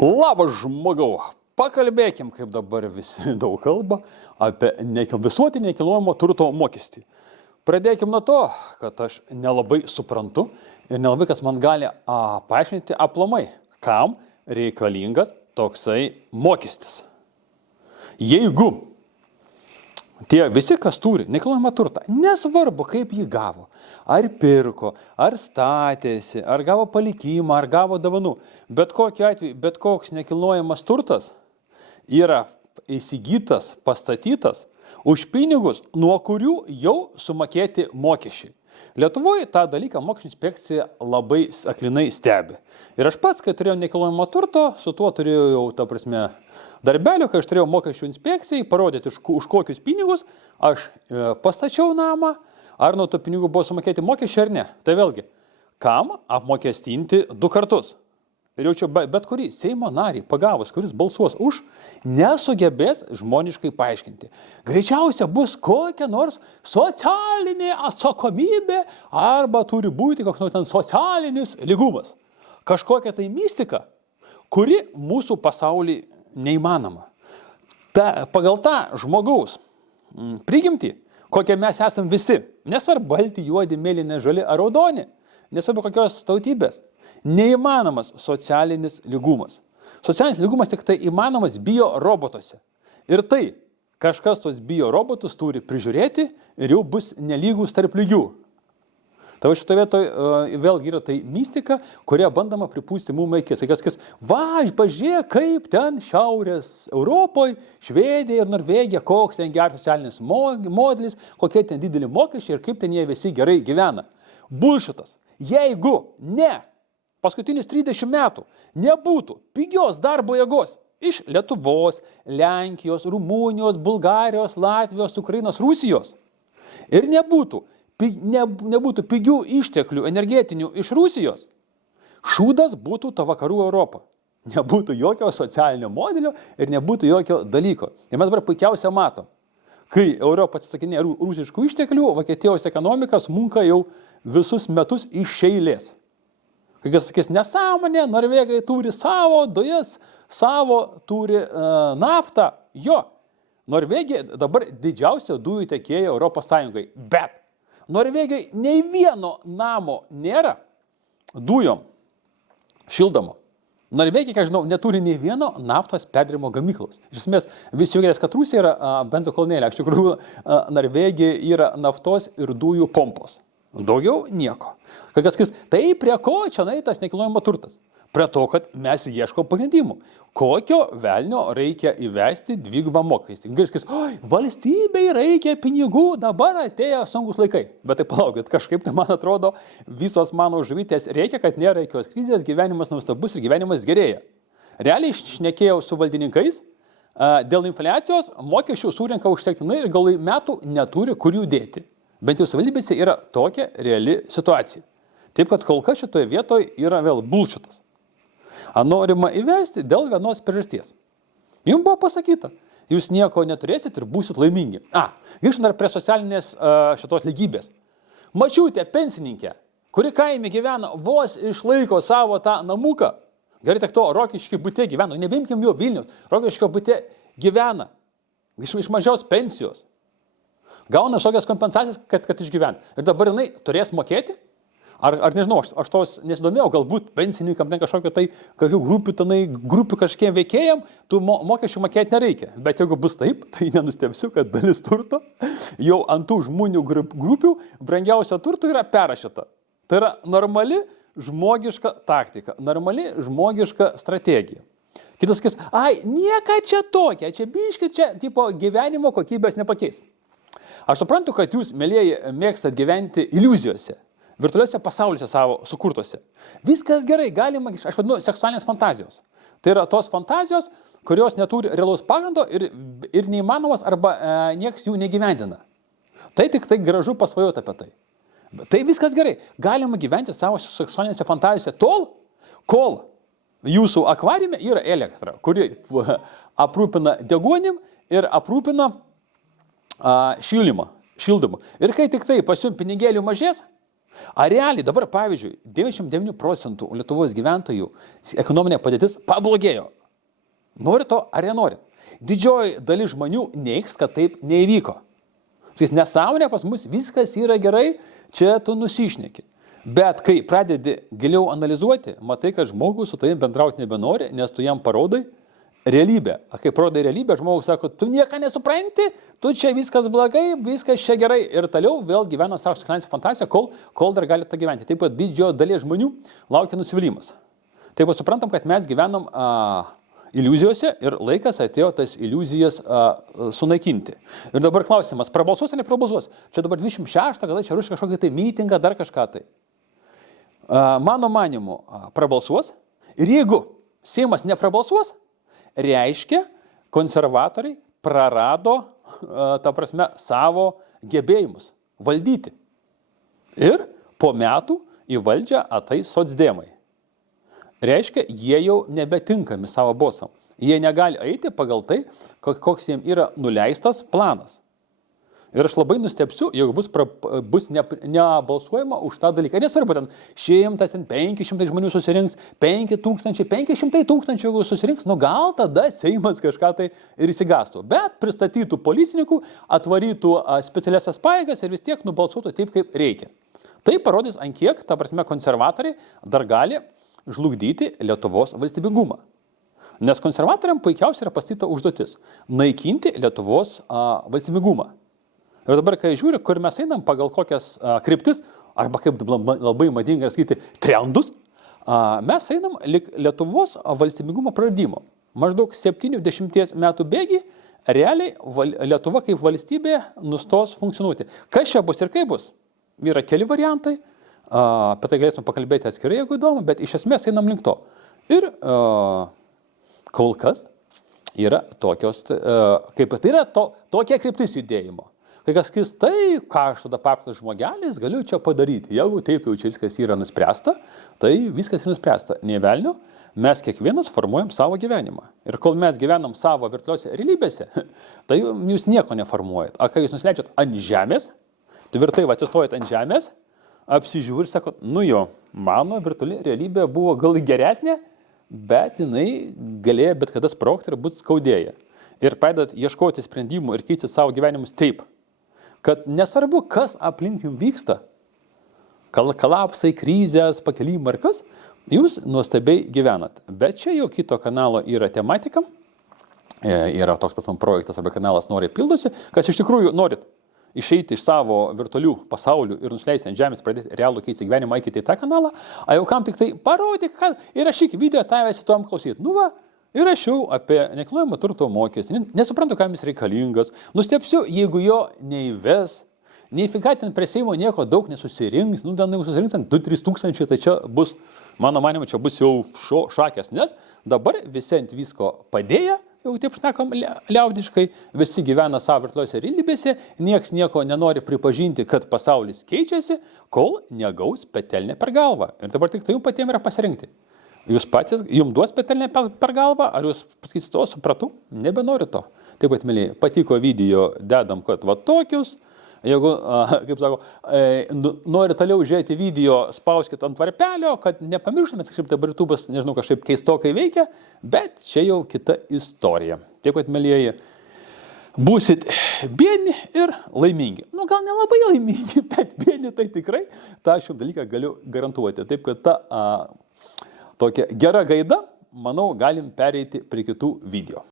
Labas žmogau, pakalbėkim, kaip dabar visi daug kalba, apie visuotinį nekilnojamo turto mokestį. Pradėkim nuo to, kad aš nelabai suprantu ir nelabai kas man gali paaiškinti aplamai, kam reikalingas toksai mokestis. Jeigu tie visi, kas turi nekilnojamą turtą, nesvarbu, kaip jį gavo, ar pirko, ar statėsi, ar gavo palikimą, ar gavo dovanų, bet kokiu atveju, bet koks nekilnojamas turtas yra įsigytas, pastatytas už pinigus, nuo kurių jau sumokėti mokesčiai. Lietuvoje tą dalyką mokesčių inspekcija labai aklinai stebi. Ir aš pats, kai turėjau nekilnojamo turto, su tuo turėjau jau, darbelio, kai aš turėjau mokesčių inspekcijai parodyti, už kokius pinigus aš pastačiau namą, ar nuo tų pinigų buvo sumokėti mokesčiai ar ne. Tai vėlgi, kam apmokestinti 2 kartus? Ir jau čia bet kurį Seimo narį pagavus, kuris balsuos už, nesugebės žmoniškai paaiškinti. Greičiausia bus kokia nors socialinė atsakomybė arba turi būti koks nors ten socialinis lygumas. Kažkokia tai mistika, kuri mūsų pasaulyje neįmanoma. Pagal tą žmogaus prigimtį, kokie mes esam visi, nesvarbu balti, juodi, mėlyni, žali ar raudoni, nesvarbu kokios tautybės, neįmanomas socialinis lygumas. Socialinis lygumas tik tai įmanomas biorobotuose. Ir tai kažkas tos biorobotus turi prižiūrėti ir jau bus nelygus tarp lygių. Tai šitoje vietoje vėlgi yra tai mistika, kurią bandama pripūsti mum akis. Kas, pažiūrėk, kaip ten Šiaurės Europoje, Švedija ir Norvegija, koks ten geras socialinis modelis, kokie ten dideli mokesčiai ir kaip ten jie visi gerai gyvena. Bullshitas. Jeigu paskutinius 30 metų nebūtų pigios darbo jėgos iš Lietuvos, Lenkijos, Rumunijos, Bulgarijos, Latvijos, Ukrainos, Rusijos ir nebūtų pigių išteklių energetinių iš Rusijos, šūdas būtų ta vakarų Europa. Nebūtų jokio socialinio modelio ir nebūtų jokio dalyko. Ir mes dabar puikiausiai matom, kai Europa atsisakinėja rusiškų išteklių, Vokietijos ekonomika smunka jau visus metus iš eilės. Kai kas sakys, nesąmonė, Norvegai turi savo dujas, savo turi naftą. Jo, Norvegija dabar didžiausia dujų tiekėja Europos Sąjungai, bet Norvegijai nei vieno namo nėra dujom šildomo. Norvegija, ką žinau, neturi nei vieno naftos perdirbimo gamyklos. Iš esmės, visi juokės, kad Rusija yra bendro kolonėlė. Iš tikrųjų, Norvegija yra naftos ir dujų pompos. Daugiau nieko. Kai kas sakys, tai prie ko čia tas nekilnojamo turtas? Prie to, kad mes ieškom pagrindimų. Kokio velnio reikia įvesti dvigubą mokestį? Galės, valstybei reikia pinigų, dabar atėjo sunkus laikai. Bet tai palaukit, kažkaip tai man atrodo, visos mano žuvytės reikia, kad nėra jokios krizės, gyvenimas nuostabus ir gyvenimas gerėja. Realiai šnekėjau su valdininkais, dėl infliacijos mokesčių surenka užtektinai ir gal metų neturi kur jų dėti. Bent jau savivaldybėse yra tokia reali situacija. Taip, kad kol kas šitoje vietoje yra vėl bullshitas. Norima įvesti dėl vienos priežasties. Jums buvo pasakyta, jūs nieko neturėsit ir būsit laimingi. Grįžtant dar prie socialinės šitos lygybės. Mačiutė pensininkė, kuri kaime gyvena, vos išlaiko savo tą namuką. Gerai, tik to Rokiškio bute gyvena, nebeimkim jo Vilnius, Rokiškio bute gyvena iš mažiaus pensijos. Gauna šokias kompensacijas, kad išgyvent. Ir dabar jinai turės mokėti? Ar nežinau, aš tos nesidomėjau, galbūt pensininkam kažkokių grupių kažkiem veikėjam, tų mokesčių mokėti nereikia. Bet jeigu bus taip, tai nenustebsiu, kad dalis turto jau ant tų žmonių grupių brangiausio turto yra perrašyta. Tai yra normali žmogiška taktika, normali žmogiška strategija. Kitas sakys, nieka čia tokia, čia biškai čia gyvenimo kokybės nepakeis. Aš suprantu, kad jūs, mielieji, mėgstat gyventi iliuzijose, virtualiuose pasauliuose savo sukurtose. Viskas gerai, galima, aš vadinu, seksualinės fantazijos. Tai yra tos fantazijos, kurios neturi realaus pagrindo ir neįmanomas arba nieks jų negyvendina. Tai tik tai gražu pasvajoti apie tai. Tai viskas gerai, galima gyventi savo seksualinėse fantazijose tol, kol jūsų akvariume yra elektra, kuri aprūpina deguonim ir aprūpina šildymu. Ir kai tik tai pas jums pinigėlių mažės, Ar realiai dabar, pavyzdžiui, 99% Lietuvos gyventojų ekonominė padėtis pablogėjo? Nori to ar nenori? Didžioji dalis žmonių neigs, kad taip neįvyko. Sakys, nesąmonė pas mus, viskas yra gerai, čia tu nusišneki. Bet kai pradedi giliau analizuoti, matai, kad žmogus su tavim bendrauti nebenori, nes tu jam parodai realybę. O kai parodai realybę, žmogus sako, tu nieko nesupranti, tu čia viskas blogai, viskas čia gerai. Ir toliau vėl gyvena savo suklensi fantasiją, kol dar gali tą gyventi. Taip pat didžiojo dalies žmonių laukia nusivylimas. Taip pat suprantam, kad mes gyvenam iliuzijose ir laikas atėjo tas iliuzijas sunaikinti. Ir dabar klausimas, prabalsuos ar neprabalsuos? Čia dabar 26, kada čia ruošia kažkokį tai mitingą, dar kažką tai. Mano manimu, prabalsuos. Ir jeigu Seimas neprabalsuos, reiškia, konservatoriai prarado, savo gebėjimus valdyti. Ir po metų į valdžią ateis socdemai. Reiškia, jie jau nebetinkami savo bosam. Jie negali eiti pagal tai, koks jiems yra nuleistas planas. Ir aš labai nustebsiu, jeigu bus nebalsuojama už tą dalyką. Nesvarbu, ten 100, 500 žmonių susirinks, 5000, 500 tūkstančių, jeigu susirinks, nu gal tada Seimas kažką tai ir įsigastų. Bet pristatytų policininkų, atvarytų specialiasias pajėgas ir vis tiek nubalsuotų taip, kaip reikia. Tai parodys, ant kiek, konservatoriai dar gali žlugdyti Lietuvos valstybingumą. Nes konservatoriam puikiausiai yra pastatyta užduotis – naikinti Lietuvos valstybingumą. Ir dabar, kai žiūri, kur mes einam, pagal kokias kryptis, arba kaip labai madinga sakyti, trendus, mes einam Lietuvos valstybingumo praradimo. Maždaug 70 metų bėgi, realiai Lietuva kaip valstybė nustos funkcionuoti. Kas čia bus ir kaip bus? Yra keli variantai, apie tai galėsime pakalbėti atskirai, jeigu įdomu, bet iš esmės einam link to. Ir kol kas yra tokios, kaip tai yra tokia kryptis judėjimo. Kai kas sakys, tai ką aš tada paprastas žmogelis galiu čia padaryti. Jeigu taip jau čia viskas yra nuspręsta, tai viskas yra nuspręsta. Nė velnio, mes kiekvienas formuojam savo gyvenimą. Ir kol mes gyvenam savo virtualiose realybėse, tai jūs nieko neformuojat. O kai jūs nusileidžiat ant žemės, tvirtai atsistojat ant žemės, apsižiūri ir sakot, nu jo, mano virtuali realybė buvo gal geresnė, bet jinai galėjo bet kada sprogti ir būti skaudėję. Ir pradedat ieškoti sprendimų ir keisti savo gyvenimus taip, kad nesvarbu, kas aplink jums vyksta, kolapsai, krizės, pakilimai ar kas, jūs nuostabiai gyvenat. Bet čia jau kito kanalo yra tematika, yra toks pats man projektas arba kanalas nori pildosi, kas iš tikrųjų norit išeiti iš savo virtualių pasaulių ir nusileisti ant žemės, pradėti realų keisti gyvenimą, eikite į tą kanalą, o jau kam tik tai parodyk, ir rašyk video, tavęs į tom klausyti. Nu va, ir rašiau apie nekilnojamo turto mokestį, nesuprantu, kam jis reikalingas, nustebsiu, jeigu jo neįves, neįfiga ten prie Seimo nieko daug nesusirinks, nu ten susirinks 2-3 tūkstančiai, tai čia bus, mano manimu, čia bus jau šakės, nes dabar visi ant visko padėję, jau taip šnekam liaudiškai, visi gyvena savo virtualiose realybėse, nieks nieko nenori pripažinti, kad pasaulis keičiasi, kol negaus petelnę per galvą. Ir dabar tik tai jums patiems yra pasirinkti. Jūs patys, jums duos petelnę per galvą, ar jūs pasakysite, o supratau, nebenori to. Taip pat, mėlyje, patiko video, dedam, kad va tokius. Jeigu, kaip sako, nori toliau žiūrėti video, spauskit ant varpelio, kad nepamirštumėt, kažkaip dabar YouTube'as, nežinau, kažkaip keistokai veikia, bet čia jau kita istorija. Taip pat, mėlyje, būsit biedni ir laimingi. Nu, gal nelabai laimingi, bet biedni tai tikrai, tą šį dalyką galiu garantuoti. Taip, kad ta tokia gera gaida, manau, galim pereiti prie kitų video.